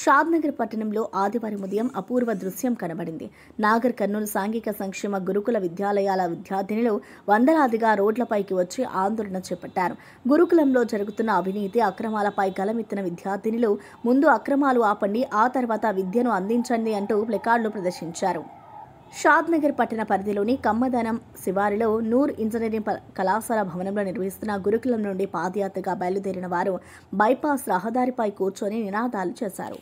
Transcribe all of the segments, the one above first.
షాద్నగర్ పట్టణంలో ఆదివారం ఉదయం అపూర్వ దృశ్యం కనబడింది. నాగర్ కర్నూలు సాంఘిక సంక్షేమ గురుకుల విద్యాలయాల విద్యార్థినులు వందలాదిగా రోడ్లపైకి వచ్చి ఆందోళన చేపట్టారు. గురుకులంలో జరుగుతున్న అవినీతి అక్రమాలపై గలమెత్తిన విద్యార్థినులు ముందు అక్రమాలు ఆపండి, ఆ తర్వాత విద్యను అందించండి అంటూ ప్లకార్డులు ప్రదర్శించారు. షాద్నగర్ పట్టణ పరిధిలోని కమ్మదనం శివారులో నూర్ ఇంజనీరింగ్ కళాశాల భవనంలో నిర్వహిస్తున్న గురుకులం నుండి పాదయాత్రగా బయలుదేరిన వారు బైపాస్ రహదారిపై కూర్చొని నినాదాలు చేశారు.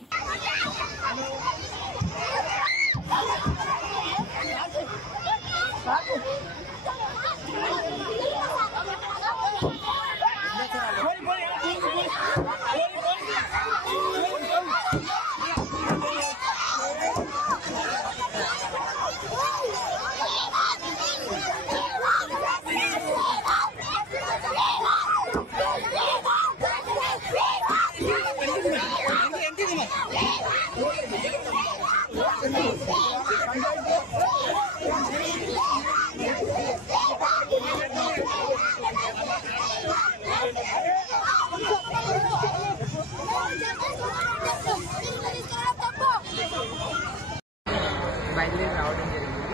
బయలుదేరి రావడం జరిగింది.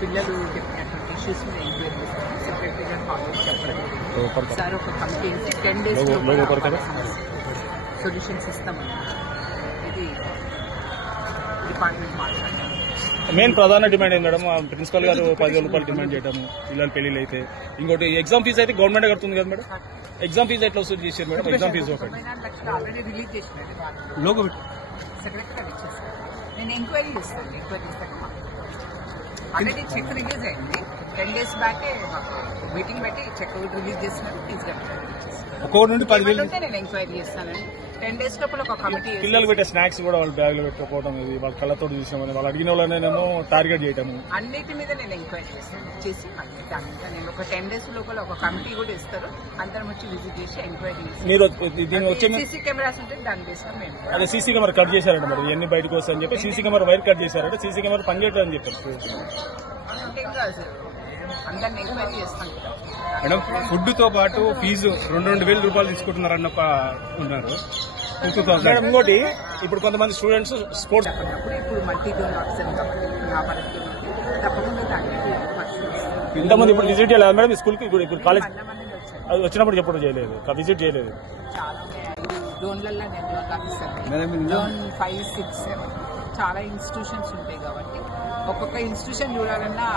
పిల్లలు చెప్పినటువంటి ఇష్యూస్ మీద ఎంక్వైరీ చేస్తాము. సెక్రటరీ గారు కాలేజ్ చెప్పడం జరిగింది. సార్ ఒక కమిటీ 10 days సొల్యూషన్స్ ఇస్తామన్నారు. ఇది డిపార్ట్మెంట్ మాట్లాడారు. మెయిన్ ప్రధాన డిమాండ్ ఏంటి మేడం? ప్రిన్సిపల్ గారు 10,000 రూపాయలు డిమాండ్ చేయడము పిల్లల పెళ్లిళ్ళు అయితే. ఇంకోటి ఎగ్జామ్ ఫీజు అయితే గవర్నమెంట్ కడుతుంది కదా మేడం. ఎగ్జామ్ ఫీజు ఎట్లా వసూలు చేశారు మేడం? ఎగ్జామ్ ఫీజు ఒకటి ఆల్రెడీ రిలీజ్ చేసినారు. లోగో సెక్రటరీ గారు ఇచ్చేస్తారు. నేను ఎంక్వైరీ చేస్తాను. ఎంక్వైరీ చేస్తాను. ఆల్రెడీ చెక్ రిలీజ్ అయింది. 10 days బ్యాకే మీటింగ్ పెట్టి చెక్ రిలీజ్ చేస్తున్నారు. ఫీజు ఒక్కొక్కటి నుండి 10,000 ఉంటే నేను ఎంక్వైరీ చేస్తానండి. 10 days లోపల ఒక కమిటీ. పిల్లలు పెట్టే స్నాక్స్ కూడా వాళ్ళ బ్యాగ్ లో పెట్టుకోవడం, వాళ్ళ కళ్ళతో చూసామని వాళ్ళు అడిగిన వాళ్ళనేమో టార్గెట్ చేయటము, అన్నిటి మీద నేను ఎంక్వైరీ చేస్తాను. చేసి నేను ఒక 10 days లోపల ఒక కమిటీ కూడా ఇస్తారు. అందరం వచ్చి విజిట్ చేసి ఎంక్వైరీ చేసి మీరు దీని వచ్చే సీసీ కెమెరాస్ ఉంటే దాని బేస్ మేము అదే సీసీ కెమెరా కట్ చేశారంట మరి ఎన్ని బయటకు వస్తాయని చెప్పి సీసీ కెమెరా వైర్ కట్ చేశారంటే సీసీ కెమెరా పనిచేయట్లేదని చెప్పారు. అందరిని ఎంక్వైరీ చేస్తాను. మేడం, ఫుడ్ తో పాటు ఫీజు 2,000 రూపాయలు తీసుకుంటున్నారన్న ఉన్నారు. ఇంకోటి ఇప్పుడు కొంతమంది స్టూడెంట్స్ స్పోర్ట్స్ ఇప్పుడు మల్టీ జోన్ ఆఫీసర్ నా పరిస్థితి తప్పకుండా దానికి ఇంతమంది ఇప్పుడు విజిట్ చేయలేదు మేడం స్కూల్ కి. ఇప్పుడు కాలేజ్ వచ్చినప్పుడు ఎప్పుడు చేయలేదు, విజిట్ చేయలేదు. చాలా జోన్లలో నెట్వర్క్ ఆఫీసర్ జోన్ 5, 6, 7 చాలా ఇన్స్టిట్యూషన్స్ ఉంటాయి కాబట్టి ఒక్కొక్క ఇన్స్టిట్యూషన్ చూడాలన్నా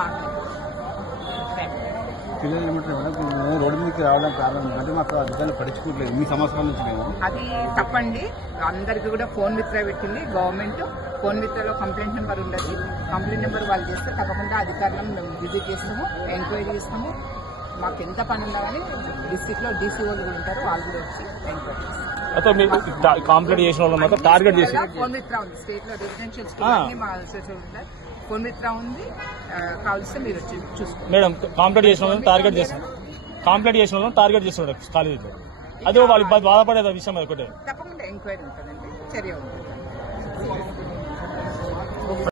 పిల్లలు ఏమంటారు మేడం, రోడ్డు మీదకి రావడం కారణం అంటే మాకు అధికారులు పట్టించుకోవట్లేదు. మీ సంవత్సరాల నుంచి మేము అది తప్పండి. అందరికీ కూడా ఫోన్ మిత్ర పెట్టింది గవర్నమెంట్. ఫోన్ మిత్రలో కంప్లైంట్ నెంబర్ ఉండదు. కంప్లైంట్ నెంబర్ వాళ్ళు చేస్తే తప్పకుండా అధికారులను మేము విజిట్ చేస్తాము, ఎంక్వైరీ చేస్తాము. మాకు ఎంత పని ఉన్నా కానీ డిస్ట్రిక్ట్ లో డీసీ వాళ్ళు కూడా ఉంటారు, వాళ్ళు కూడా వచ్చి ఎంక్వైరీ చేస్తారు. కాంప్లీట్ చేసిన వాళ్ళు మాత్రం టార్గెట్ చేసి ఫోన్ మిత్ర ఉంది. స్టేట్ లో రెసిడెన్షియల్ స్కూల్ మా ఉంటారు. ఫోన్ మిత్ర ఉంది, కావాల్సి మీరు వచ్చి చూసుకోండి మేడం. కాంప్లీట్ చేసిన వాళ్ళని టార్గెట్ చేస్తాం. కాంప్లీట్ చేసిన వాళ్ళని టార్గెట్ చేస్తున్నాడు కాలేజీలో. అదే వాళ్ళు బాధపడేది విషయం ఒకటే. తప్పకుండా ఎంక్వైరీ ఉంటుందండి, చర్య ఉంటుంది.